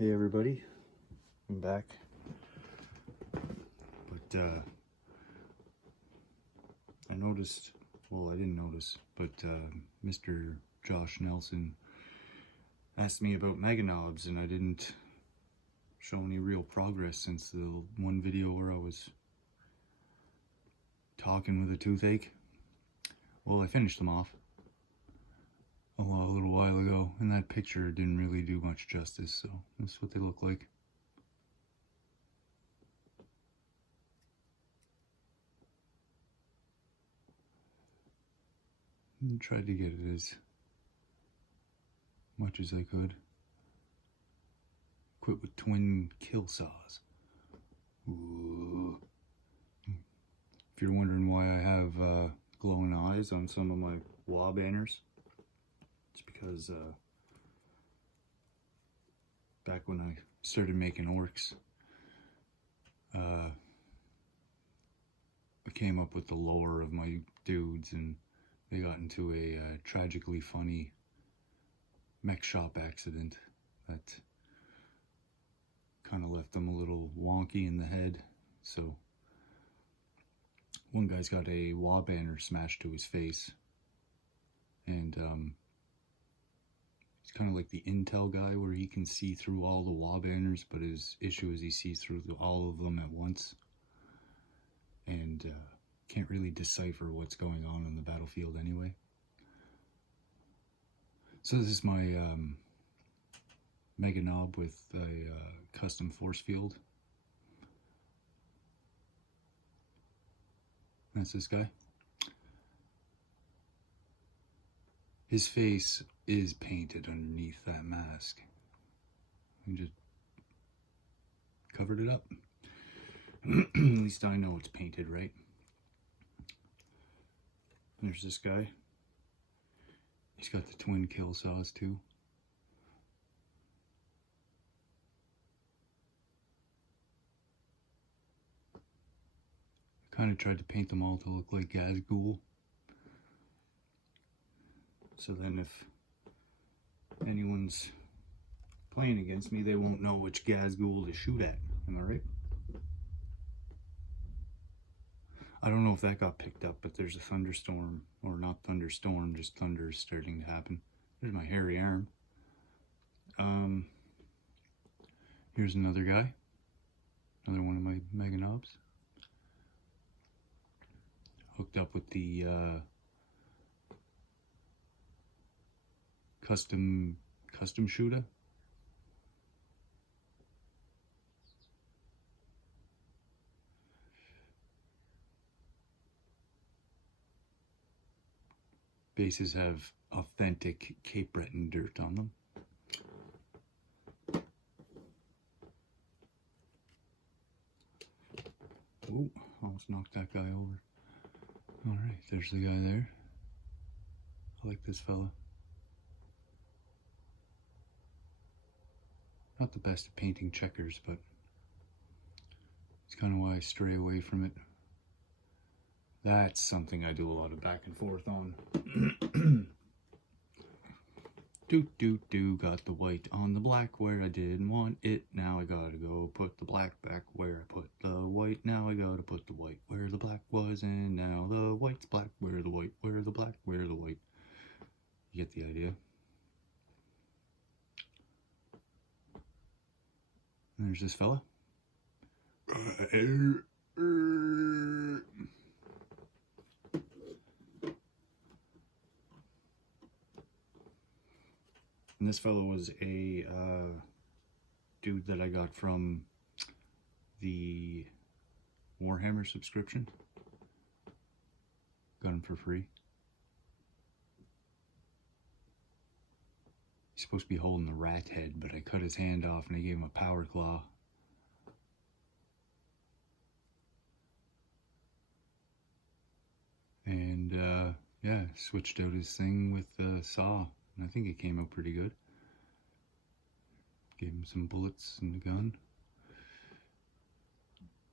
Hey everybody, I'm back. But I noticed, well I didn't notice, but Mr. Josh Nelson asked me about Meganobz and I didn't show any real progress since the one video where I was talking with a toothache. Well, I finished them off a little while ago, and that picture didn't really do much justice, so that's what they look like. And tried to get it as much as I could. Quit with twin kill saws. Ooh. If you're wondering why I have glowing eyes on some of my wall banners, it's because back when I started making orcs, I came up with the lore of my dudes, and they got into a tragically funny mech shop accident that kind of left them a little wonky in the head. So one guy's got a wall banner smashed to his face, and he's kind of like the intel guy where he can see through all the wall banners, but his issue is he sees through all of them at once and can't really decipher what's going on the battlefield anyway. So this is my Meganob with a custom force field. That's this guy. His face is painted underneath that mask. I just covered it up. At least I know it's painted, right? There's this guy. He's got the twin kill saws too. I kind of tried to paint them all to look like Ghazghkull. So then if anyone's playing against me, they won't know which Ghazghkull to shoot at. Am I right? I don't know if that got picked up, but there's a thunderstorm, or not thunderstorm, just thunder is starting to happen. There's my hairy arm. Here's another guy. Another one of my Meganobz. Hooked up with the custom shooter. Bases have authentic Cape Breton dirt on them. Oh, almost knocked that guy over. Alright, there's the guy there. I like this fella. Not the best at painting checkers, but it's kind of why I stray away from it. That's something I do a lot of back and forth on. Got the white on the black where I didn't want it. Now I gotta go put the black back where I put the white. Now I gotta put the white where the black was, and now the white's black where the white, where the black, where the white. You get the idea. And there's this fella. And this fellow was a dude that I got from the Warhammer subscription. Got him for free. He's supposed to be holding the rat head, but I cut his hand off and I gave him a power claw. And yeah, switched out his thing with the saw. I think it came out pretty good. Gave him some bullets in the gun.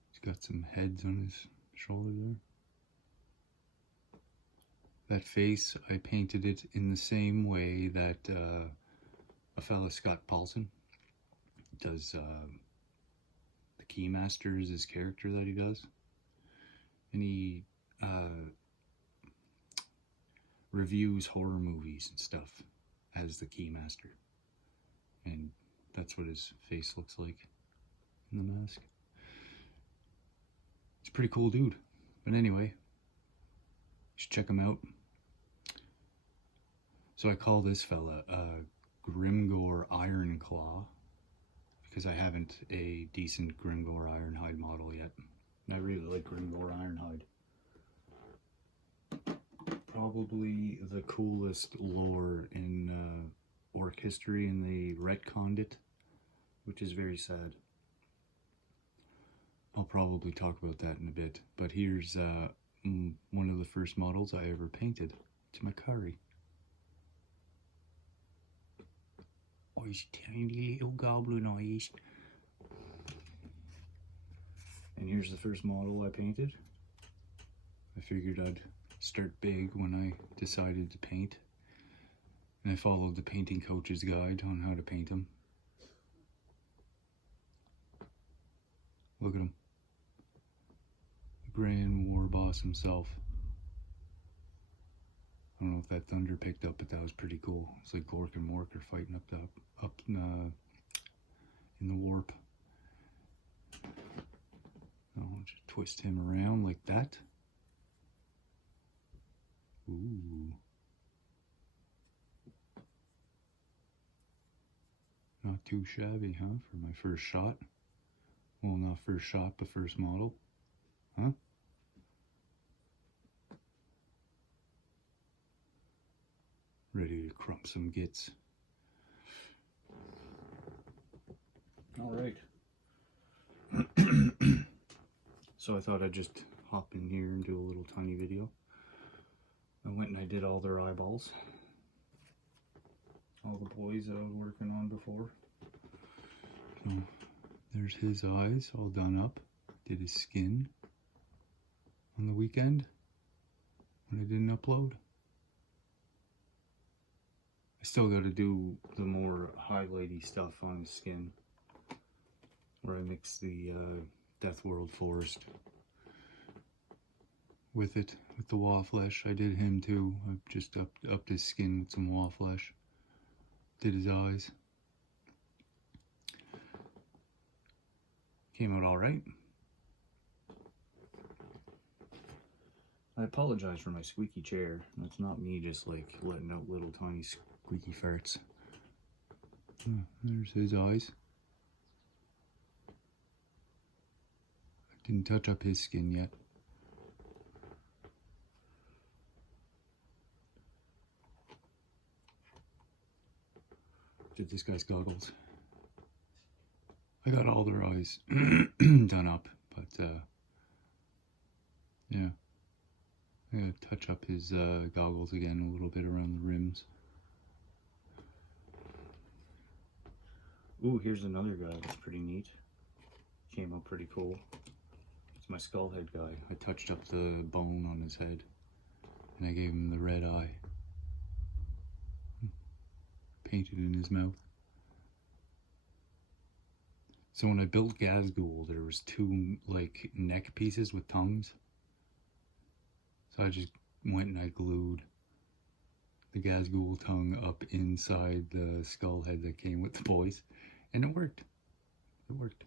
He's got some heads on his shoulder there. That face, I painted it in the same way that a fella, Scott Paulson, does the Keymaster is his character that he does, and he reviews horror movies and stuff as the Keymaster, and that's what his face looks like in the mask. He's a pretty cool dude. But anyway, you should check him out. So I call this fella Grimgore Ironclaw because I haven't a decent Grimgore Ironhide model yet. I really like Grimgore Ironhide. Probably the coolest lore in orc history, and they retconned it, which is very sad. I'll probably talk about that in a bit, but here's one of the first models I ever painted. It's my curry. Oh, he's tiny little goblin eyes. And here's the first model I painted. I figured I'd start big when I decided to paint. And I followed the painting coach's guide on how to paint him. Look at him. The Grand War Boss himself. I don't know if that thunder picked up, but that was pretty cool. It's like Gork and Mork are fighting up in the warp. I'll just twist him around like that. Ooh. Not too shabby, huh, for my first shot? Well, not first shot, but first model. Huh? Ready to crump some gits. Alright. So I thought I'd just hop in here and do a little tiny video. I went and I did all their eyeballs. All the boys that I was working on before. So there's his eyes all done up. Did his skin on the weekend when I didn't upload. I still got to do the more highlighty stuff on his skin, where I mix the Death World Forest with it, with the wall flesh. I did him too. I just upped his skin with some wall flesh. Did his eyes. Came out alright. I apologize for my squeaky chair. That's not me just like letting out little tiny squeaky farts. There's his eyes. I didn't touch up his skin yet. Did this guy's goggles. I got all their eyes done up, but yeah. I gotta touch up his goggles again a little bit around the rims. Ooh, here's another guy that's pretty neat. Came out pretty cool. It's my skull head guy. I touched up the bone on his head, and I gave him the red eye. Painted in his mouth. So when I built Ghazghkull, there was two like neck pieces with tongues. So I just went and I glued the Ghazghkull tongue up inside the skull head that came with the boys, and it worked. It worked.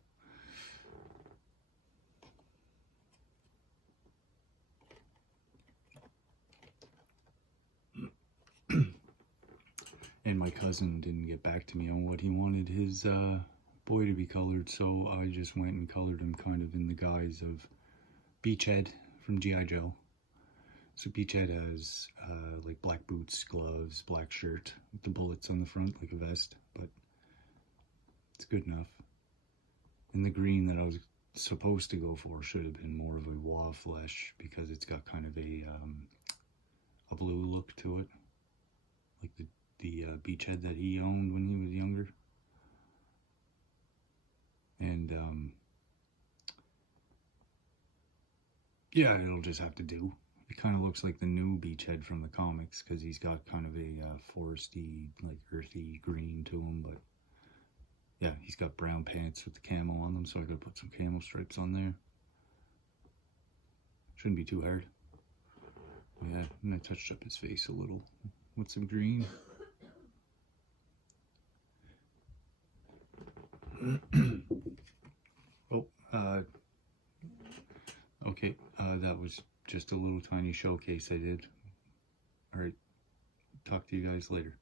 And my cousin didn't get back to me on what he wanted his boy to be colored, so I just went and colored him kind of in the guise of Beachhead from G.I. Joe. So Beachhead has like black boots, gloves, black shirt with the bullets on the front like a vest, but it's good enough. And the green that I was supposed to go for should have been more of a wall flesh because it's got kind of a blue look to it, like the Beachhead that he owned when he was younger. And yeah, it'll just have to do. It kind of looks like the new Beachhead from the comics because he's got kind of a foresty, like earthy green to him, but Yeah, he's got brown pants with the camo on them, so I gotta put some camo stripes on there. Shouldn't be too hard. Yeah, and I touched up his face a little with some green. Oh, okay, that was just a little tiny showcase I did. Alright, talk to you guys later.